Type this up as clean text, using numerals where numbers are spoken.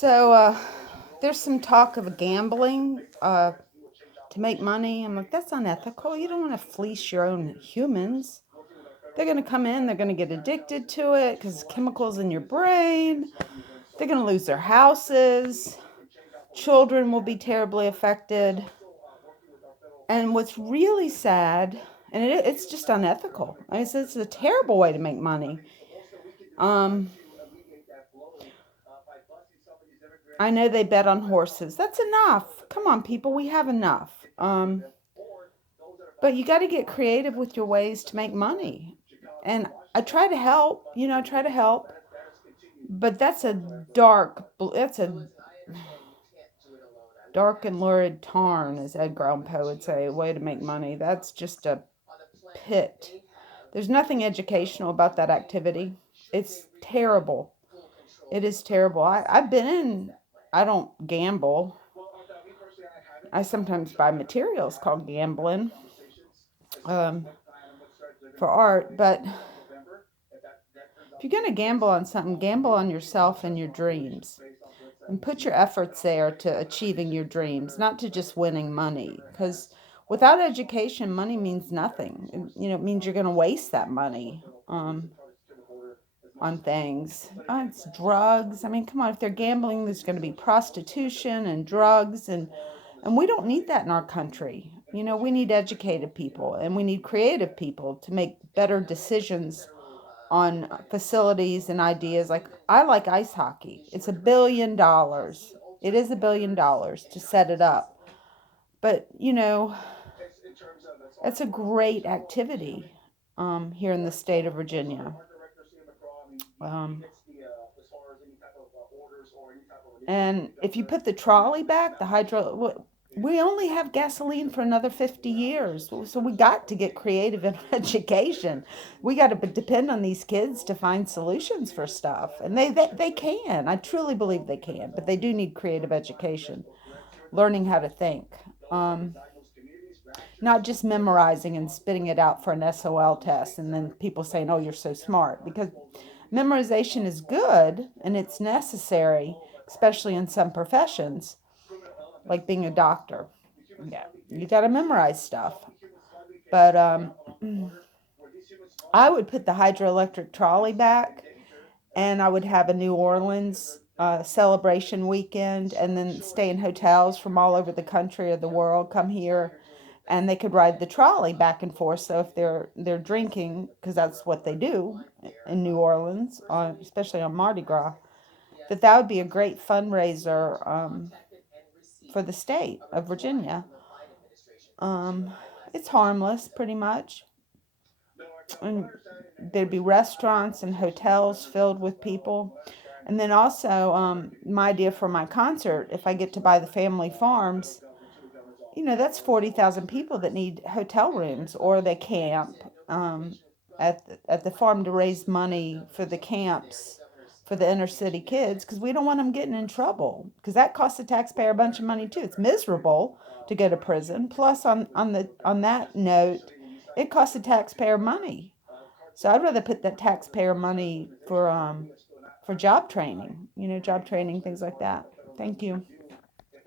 So there's some talk of gambling to make money. I'm like, that's unethical. You don't want to fleece your own humans. They're going to come in, they're going to get addicted to it because chemicals in your brain. They're going to lose their houses. Children will be terribly affected. And what's really sad, and it's just unethical. It's a terrible way to make money. Um, I know they bet on horses. That's enough. Come on, people, we have enough. But you got to get creative with your ways to make money. And I try to help, I try to help, but that's a dark and lurid tarn, as Edgar Allan Poe would say, a way to make money. That's just a pit. There's nothing educational about that activity. It's terrible. It is terrible. I've been in, I don't gamble. I sometimes buy materials called gambling um, for art, but if you're going to gamble on something, gamble on yourself and your dreams. And put your efforts there to achieving your dreams, not to just winning money. Because without education, money means nothing. It means you're going to waste that money on things. It's drugs. I mean, come on, if they're gambling, there's going to be prostitution and drugs. And we don't need that in our country. We need educated people and we need creative people to make better decisions on facilities and ideas. Like, I like ice hockey. It's $1 billion. It is $1 billion to set it up. But, it's a great activity here in the state of Virginia. Um, and if you put the trolley back, we only have gasoline for another 50 years. So we got to get creative in education. We got to depend on these kids to find solutions for stuff. And they can. I truly believe they can. But they do need creative education, learning how to think. Not just memorizing and spitting it out for an SOL test and then people saying, oh, you're so smart. Because memorization is good and it's necessary, especially in some professions, like being a doctor. Yeah, you got to memorize stuff. But I would put the hydroelectric trolley back, and I would have a New Orleans celebration weekend, and then stay in hotels from all over the country or the world come here, and they could ride the trolley back and forth. So if they're drinking, because that's what they do in New Orleans, especially on Mardi Gras, that would be a great fundraiser for the state of Virginia. Um, it's harmless, pretty much. And there'd be restaurants and hotels filled with people. And then also, my idea for my concert, if I get to buy the family farms, that's 40,000 people that need hotel rooms, or they camp at the farm to raise money for the camps for the inner city kids, because we don't want them getting in trouble, because that costs the taxpayer a bunch of money too. It's miserable to go to prison. Plus, on that note, it costs the taxpayer money. So I'd rather put that taxpayer money for job training, things like that. Thank you.